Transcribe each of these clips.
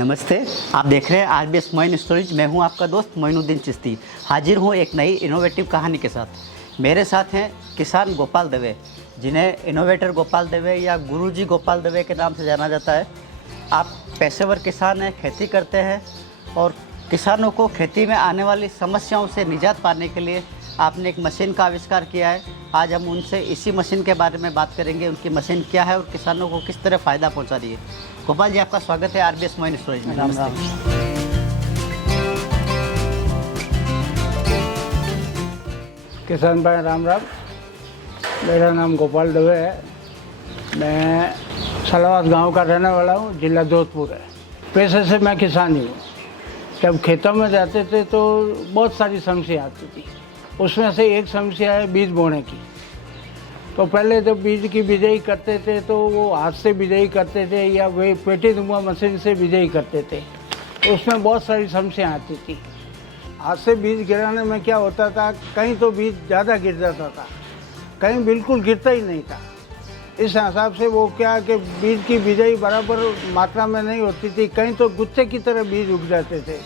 नमस्ते, आप देख रहे हैं आरबीएस मोइन स्टोरीज। मैं हूं आपका दोस्त मोइनुद्दीन चिश्ती। हाजिर हूं एक नई इनोवेटिव कहानी के साथ। मेरे साथ हैं किसान गोपाल दवे, जिन्हें इनोवेटर गोपाल दवे या गुरुजी गोपाल दवे के नाम से जाना जाता है। आप पेशेवर किसान हैं, खेती करते हैं और किसानों को खेती में आने वाली समस्याओं से निजात पाने के लिए आपने एक मशीन का आविष्कार किया है। आज हम उनसे इसी मशीन के बारे में बात करेंगे, उनकी मशीन क्या है और किसानों को किस तरह फ़ायदा पहुंचा रही है। गोपाल जी, आपका स्वागत है आरबीएस मोइन स्टोरेज में। राम राम। किसान भाई राम राम। मेरा नाम गोपाल दवे है। मैं सलावाद गांव का रहने वाला हूं, जिला जोधपुर है। पेशे से मैं किसान ही हूँ। जब खेतों में जाते थे तो बहुत सारी समस्या आती थी। उसमें से एक समस्या है बीज बोने की। तो पहले जब बीज की बिजाई करते थे तो वो हाथ से बिजाई करते थे या वे पेटी नुमा मशीन से बिजाई करते थे। तो उसमें बहुत सारी समस्या आती थी। हाथ से बीज गिराने में क्या होता था, कहीं तो बीज ज़्यादा गिर जाता था, कहीं बिल्कुल गिरता ही नहीं था। इस हिसाब से वो क्या कि बीज की बिजाई बराबर मात्रा में नहीं होती थी। कहीं तो गुच्छे की तरह बीज उग जाते थे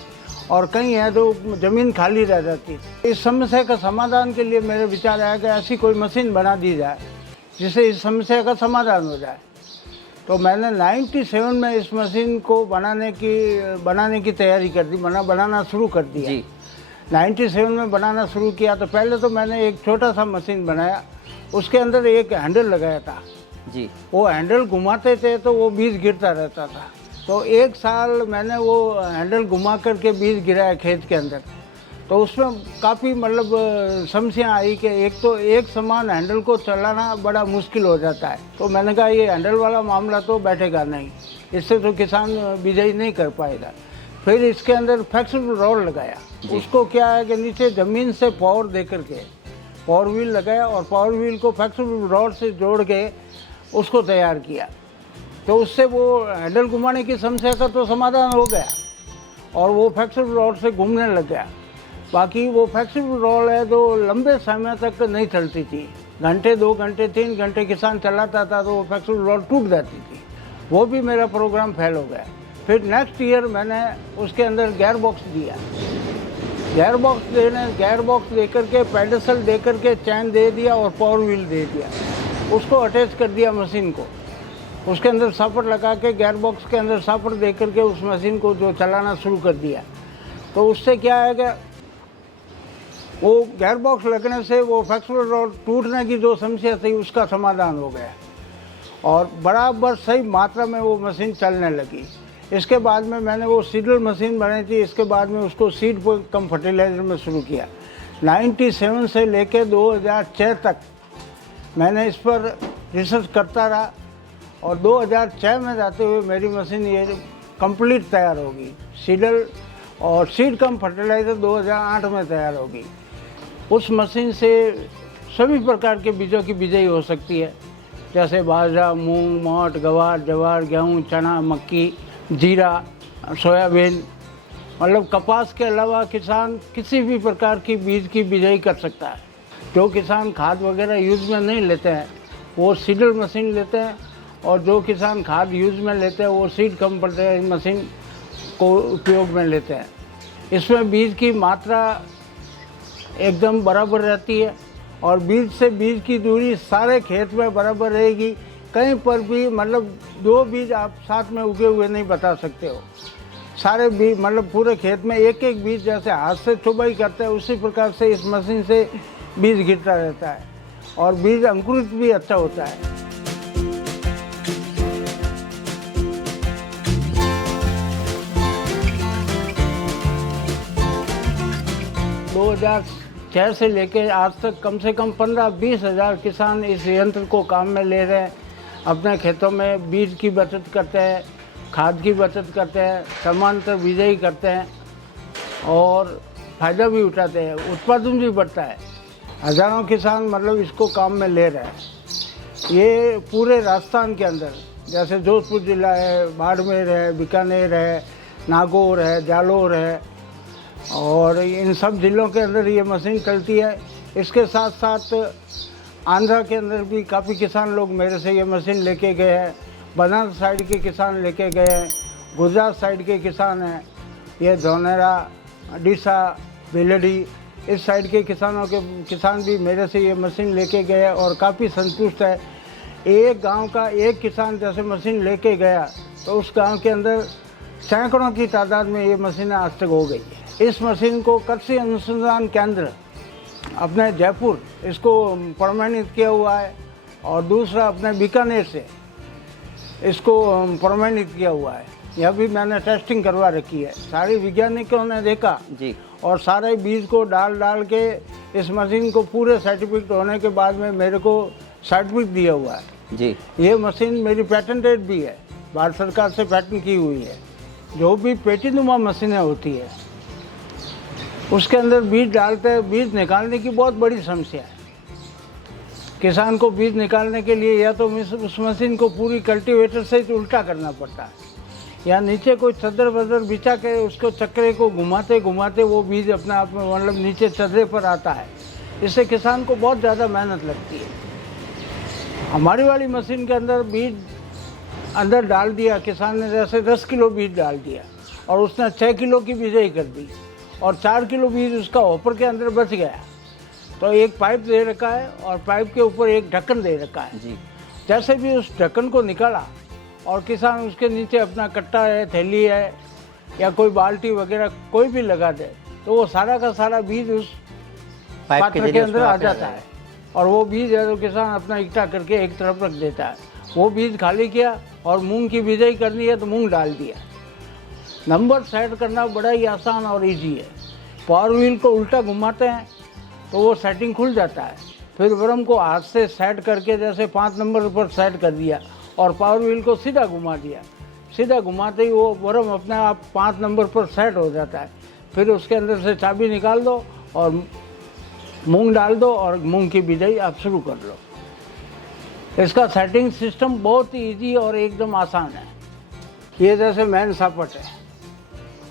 और कहीं है तो ज़मीन खाली रह जाती थी। इस समस्या का समाधान के लिए मेरे विचार आया कि ऐसी कोई मशीन बना दी जाए जिससे इस समस्या का समाधान हो जाए। तो मैंने 97 में इस मशीन को बनाने की तैयारी कर दी, बनाना शुरू कर दिया जी। 97 में बनाना शुरू किया तो पहले तो मैंने एक छोटा सा मशीन बनाया, उसके अंदर एक हैंडल लगाया था जी। वो हैंडल घुमाते थे तो वो बीज गिरता रहता था। तो एक साल मैंने वो हैंडल घुमा करके बीज गिराया खेत के अंदर। तो उसमें काफ़ी समस्या आई कि एक तो एक समान हैंडल को चलाना बड़ा मुश्किल हो जाता है। तो मैंने कहा ये हैंडल वाला मामला तो बैठेगा नहीं, इससे तो किसान बिजाई नहीं कर पाएगा। फिर इसके अंदर फ्लेक्सिबल रॉड लगाया। उसको क्या है कि नीचे ज़मीन से पावर दे करके पावर व्हील लगाया और पावर व्हील को फ्लेक्सिबल रॉड से जोड़ के उसको तैयार किया। तो उससे वो हैंडल घुमाने की समस्या का तो समाधान हो गया और वो फ्लेक्सिबल रॉड से घूमने लग गया। बाकी वो फ्लेक्सिबल रॉड है जो लंबे समय तक नहीं चलती थी, घंटे 2 घंटे 3 घंटे किसान चलाता था तो वो फ्लेक्सिबल रॉड टूट जाती थी। वो भी मेरा प्रोग्राम फेल हो गया। फिर नेक्स्ट ईयर मैंने उसके अंदर गेयर बॉक्स दिया। गेयर बॉक्स दे करके पेडल दे करके चैन दे दिया और पावर व्हील दे दिया। उसको अटैच कर दिया मशीन को। उसके अंदर सापर लगा के गेयर बॉक्स के अंदर सापर दे करके उस मशीन को जो चलाना शुरू कर दिया। तो उससे क्या है कि वो गेयर बॉक्स लगने से वो फ्लेक्सिबल रॉड टूटने की जो समस्या थी उसका समाधान हो गया और बराबर सही मात्रा में वो मशीन चलने लगी। इसके बाद में मैंने वो सीडर मशीन बनाई थी। इसके बाद में उसको सीड कम फर्टिलाइज़र में शुरू किया। 97 से लेकर 2006 तक मैंने इस पर रिसर्च करता रहा और 2006 में जाते हुए मेरी मशीन ये कंप्लीट तैयार होगी। सीडर और सीड कम फर्टिलाइज़र 2008 में तैयार होगी। उस मशीन से सभी प्रकार के बीजों की बिजाई हो सकती है, जैसे बाजरा, मूंग, मोट, गवार, जवार, गेहूँ, चना, मक्की, जीरा, सोयाबीन, कपास के अलावा किसान किसी भी प्रकार की बीज की बिजाई कर सकता है। जो किसान खाद वगैरह यूज़ में नहीं लेते हैं वो सीडर मशीन लेते हैं और जो किसान खाद यूज़ में लेते हैं वो सीड कम फर्टिलाइजर मशीन को उपयोग में लेते हैं। इसमें बीज की मात्रा एकदम बराबर रहती है और बीज से बीज की दूरी सारे खेत में बराबर रहेगी। कहीं पर भी 2 बीज आप साथ में उगे हुए नहीं बता सकते हो। सारे बीज पूरे खेत में एक एक बीज जैसे हाथ से चुबाई करते हैं उसी प्रकार से इस मशीन से बीज गिरता रहता है और बीज अंकुरित भी अच्छा होता है। 2006 से लेकर आज तक कम से कम 15-20 हज़ार किसान इस यंत्र को काम में ले रहे हैं। अपने खेतों में बीज की बचत करते हैं, खाद की बचत करते हैं, समांतर बिजाई करते हैं और फ़ायदा भी उठाते हैं। उत्पादन भी बढ़ता है। हज़ारों किसान इसको काम में ले रहे हैं। ये पूरे राजस्थान के अंदर जैसे जोधपुर जिला है, बाड़मेर है, बीकानेर है, नागौर है, जालोर है और इन सब ज़िलों के अंदर ये मशीन चलती है। इसके साथ साथ आंध्रा के अंदर भी काफ़ी किसान लोग मेरे से ये मशीन लेके गए हैं। बनारस साइड के किसान लेके गए हैं। गुजरात साइड के किसान हैं, ये धोनेरा, डीसा, बेलडी, इस साइड के किसान भी मेरे से ये मशीन लेके गए और काफ़ी संतुष्ट है। एक गांव का एक किसान जैसे मशीन लेके गया तो उस गांव के अंदर सैकड़ों की तादाद में ये मशीनें आज तक हो गई है। इस मशीन को कृषि अनुसंधान केंद्र अपने जयपुर इसको प्रमाणित किया हुआ है और दूसरा अपने बीकानेर से इसको प्रमाणित किया हुआ है। यह भी मैंने टेस्टिंग करवा रखी है। सारे वैज्ञानिकों ने देखा जी और सारे बीज को डाल के इस मशीन को पूरे सर्टिफिकेट होने के बाद में मेरे को सर्टिफिकेट दिया हुआ है। जी ये मशीन मेरी पैटेंटेड भी है, भारत सरकार से पैटेंट की हुई है। जो भी पेटीनुमा मशीनें होती है उसके अंदर बीज डालते हैं, बीज निकालने की बहुत बड़ी समस्या है। किसान को बीज निकालने के लिए या तो उस मशीन को पूरी कल्टीवेटर से उल्टा करना पड़ता है या नीचे कोई चद्दर वदर बिछा के उसको चक्रे को घुमाते घुमाते वो बीज अपने आप में मतलब नीचे चद्दरे पर आता है। इससे किसान को बहुत ज़्यादा मेहनत लगती है। हमारी वाली मशीन के अंदर बीज अंदर डाल दिया, किसान ने जैसे 10 किलो बीज डाल दिया और उसने 6 किलो की बिजाई कर दी और 4 किलो बीज उसका हॉपर के अंदर बच गया। तो एक पाइप दे रखा है और पाइप के ऊपर एक ढक्कन दे रखा है जी। जैसे भी उस ढक्कन को निकाला और किसान उसके नीचे अपना कट्टा है, थैली है या कोई बाल्टी वगैरह कोई भी लगा दे तो वो सारा का सारा बीज उस पात्र के अंदर आ जाता है और वो बीज है तो किसान अपना इकट्ठा करके एक तरफ रख देता है। वो बीज खाली किया और मूंग की बिजाई करनी है तो मूंग डाल दिया। नंबर सेट करना बड़ा ही आसान और इजी है। पावर व्हील को उल्टा घुमाते हैं तो वो सेटिंग खुल जाता है। फिर वरम को हाथ से सेट करके जैसे 5 नंबर पर सेट कर दिया और पावर व्हील को सीधा घुमा दिया। सीधा घुमाते ही वो वरम अपने आप 5 नंबर पर सेट हो जाता है। फिर उसके अंदर से चाबी निकाल दो और मूंग डाल दो और मूंग की बिजाई आप शुरू कर लो। इसका सेटिंग सिस्टम बहुत ही ईजी और एकदम आसान है। ये जैसे मैन सापट है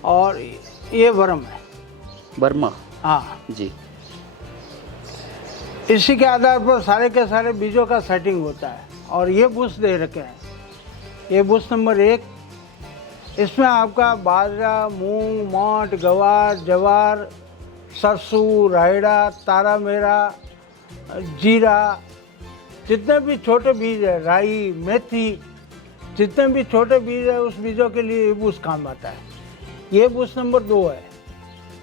और ये वरम है, बर्मा। हाँ जी इसी के आधार पर सारे के सारे बीजों का सेटिंग होता है। और ये बुश दे रखे हैं, ये बुश नंबर 1, इसमें आपका बाजरा, मूंग, मोट, गवार, जवार, सरसों, रायड़ा, तारा मेरा, जीरा, जितने भी छोटे बीज है, राई, मेथी, जितने भी छोटे बीज है उस बीजों के लिए ये बुश काम आता है। ये बुश नंबर 2 है,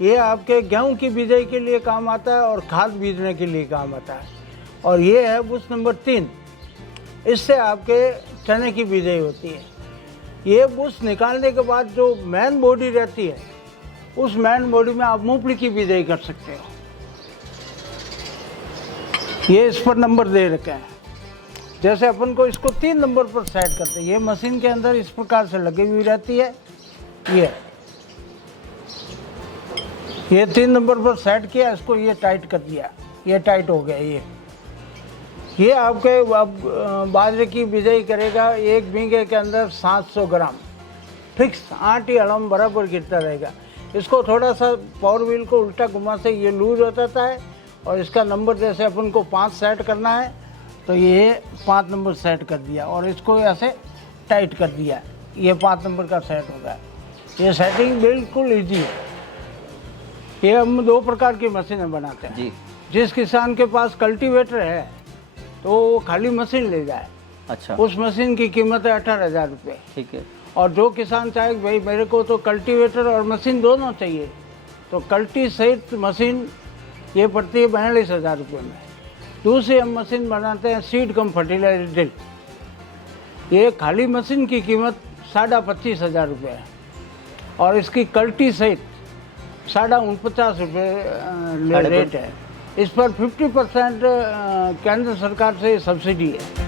ये आपके गेहूं की बिजाई के लिए काम आता है और खाद बीजने के लिए काम आता है। और ये है बुश नंबर 3, इससे आपके चने की बिजाई होती है। ये बुश निकालने के बाद जो मेन बॉडी रहती है उस मेन बॉडी में आप मूंगफली की बिजाई कर सकते हो। ये इस पर नंबर दे रखे हैं। जैसे अपन को इसको 3 नंबर पर सेट करते हैं, ये मशीन के अंदर इस प्रकार से लगी हुई रहती है। ये 3 नंबर पर सेट किया, इसको ये टाइट कर दिया, ये टाइट हो गया। ये आपके अब बाजरे की बिजाई करेगा 1 बीघे के अंदर 700 ग्राम फिक्स 8 ही अलम बराबर गिरता रहेगा। इसको थोड़ा सा पावर व्हील को उल्टा घुमा से ये लूज हो जाता है और इसका नंबर जैसे अपन को 5 सेट करना है तो ये 5 नंबर सेट कर दिया और इसको ऐसे टाइट कर दिया, ये 5 नंबर का सेट होगा। ये सेटिंग बिल्कुल ईजी है। ये हम 2 प्रकार की मशीनें बनाते हैं जी। जिस किसान के पास कल्टीवेटर है तो वो खाली मशीन ले जाए। अच्छा, उस मशीन की कीमत है 18,000 रुपये। ठीक है। और जो किसान चाहे भाई मेरे को तो कल्टीवेटर और मशीन दोनों चाहिए तो कल्टी सहित मशीन ये पड़ती है 42,000 रुपये में। दूसरी हम मशीन बनाते हैं सीड कम फर्टिलाइजर ड्रिल, ये खाली मशीन की कीमत 25,500 रुपये है और इसकी कल्टी सहित 49,500 रुपये रेट है। इस पर 50% केंद्र सरकार से सब्सिडी है।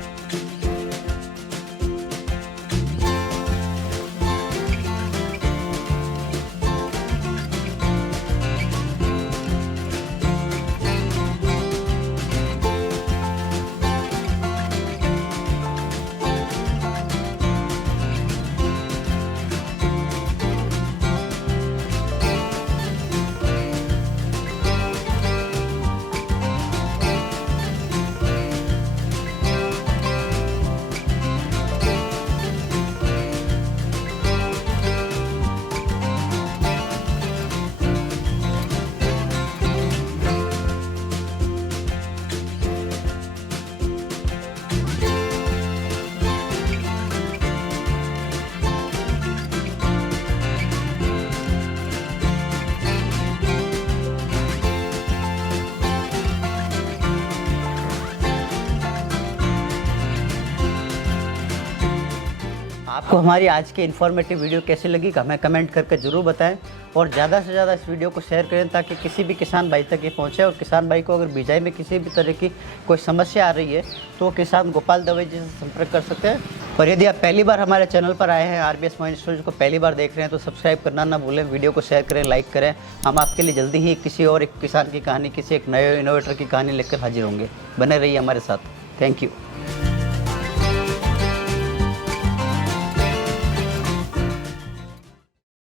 आपको हमारी आज की इन्फॉर्मेटिव वीडियो कैसी लगी हमें कमेंट करके ज़रूर बताएं और ज़्यादा से ज़्यादा इस वीडियो को शेयर करें ताकि किसी भी किसान भाई तक ये पहुँचे और किसान भाई को अगर बिजाई में किसी भी तरह की कोई समस्या आ रही है तो किसान गोपाल दवे जी से संपर्क कर सकते हैं। और यदि आप पहली बार हमारे चैनल पर आए हैं आरबीएस माइंड स्टोरेज को पहली बार देख रहे हैं तो सब्सक्राइब करना ना भूलें, वीडियो को शेयर करें, लाइक करें। हम आपके लिए जल्दी ही किसी और एक किसान की कहानी, किसी एक नए इनोवेटर की कहानी लेकर हाजिर होंगे। बने रहिए हमारे साथ। Thank you.